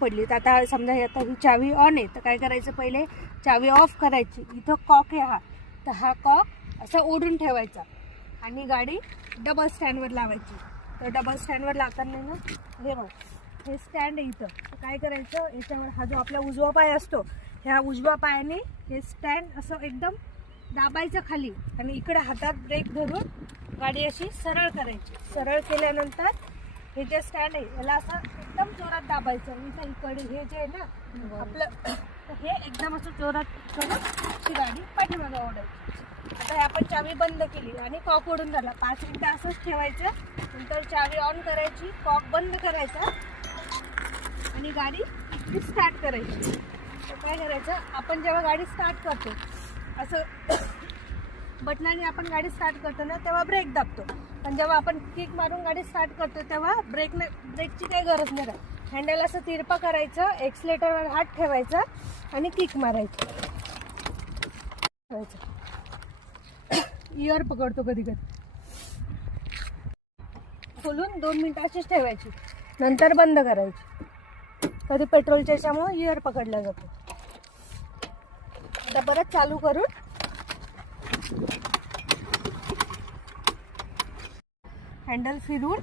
पडली तर आता समजा आता ही चावी ऑन आहे तर काय करायचं, पहिले चावी ऑफ करायची. इथं कॉक आहे हा, तर हा कॉक असा ओढून ठेवायचा आणि गाडी डबल स्टँडवर लावायची. तर डबल स्टँडवर लावताना ना हे बघ, हे स्टँड आहे इथं. तर काय करायचं, याच्यावर हा जो आपला उजवा पाय असतो, ह्या उजव्या पायाने हे स्टँड असं एकदम दाबायचं खाली आणि इकडे हातात ब्रेक धरून गाडी अशी सरळ करायची. सरळ केल्यानंतर हे जे स्टँड आहे याला असं एकदम जोरात दाबायचं. इकडे हे जे आहे ना आपलं, हे एकदम असं जोरात करून अशी गाडी पाठीमागं ओढायची. आता आपण चावी बंद केली आणि कॉक ओढून झाला. 5 मिनिटं असंच ठेवायचं. नंतर चावी ऑन करायची, कॉक बंद करायचा आणि गाडी स्टार्ट करायची. तर काय करायचं, आपण जेव्हा गाडी स्टार्ट करतो असं बटनाने आपण गाडी स्टार्ट करतो ना तेव्हा ब्रेक दाबतो, पण जेव्हा आपण किक मारून गाडी स्टार्ट करतो तेव्हा ब्रेकची काही गरज नाही राहत. हँडल असं तिरपा करायचं, एक्सलेटरवर हात ठेवायचा आणि किक मारायचं. इयर पकडतो कधी कधी. खोलून 2 मिनिटं अशीच ठेवायची, नंतर बंद करायची. कधी पेट्रोलच्या याच्यामुळे इयर पकडला जातो. आता परत चालू करून हँडल फिरून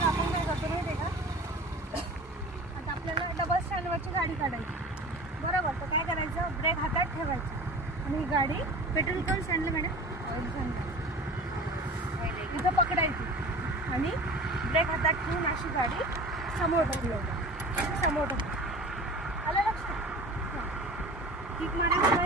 आपण काय करतो माहिती आहे का, आता आपल्याला डबल स्टँडवरची गाडी काढायची बरोबर. तर काय करायचं, ब्रेक हातात ठेवायचं आणि गाडी पेट्रोल करून सांडलं मॅडम इथं पकडायची आणि ब्रेक हातात ठेवून अशी गाडी समोर ढकलवली. समोर ढकल आलं लक्षात. किक मारायचं.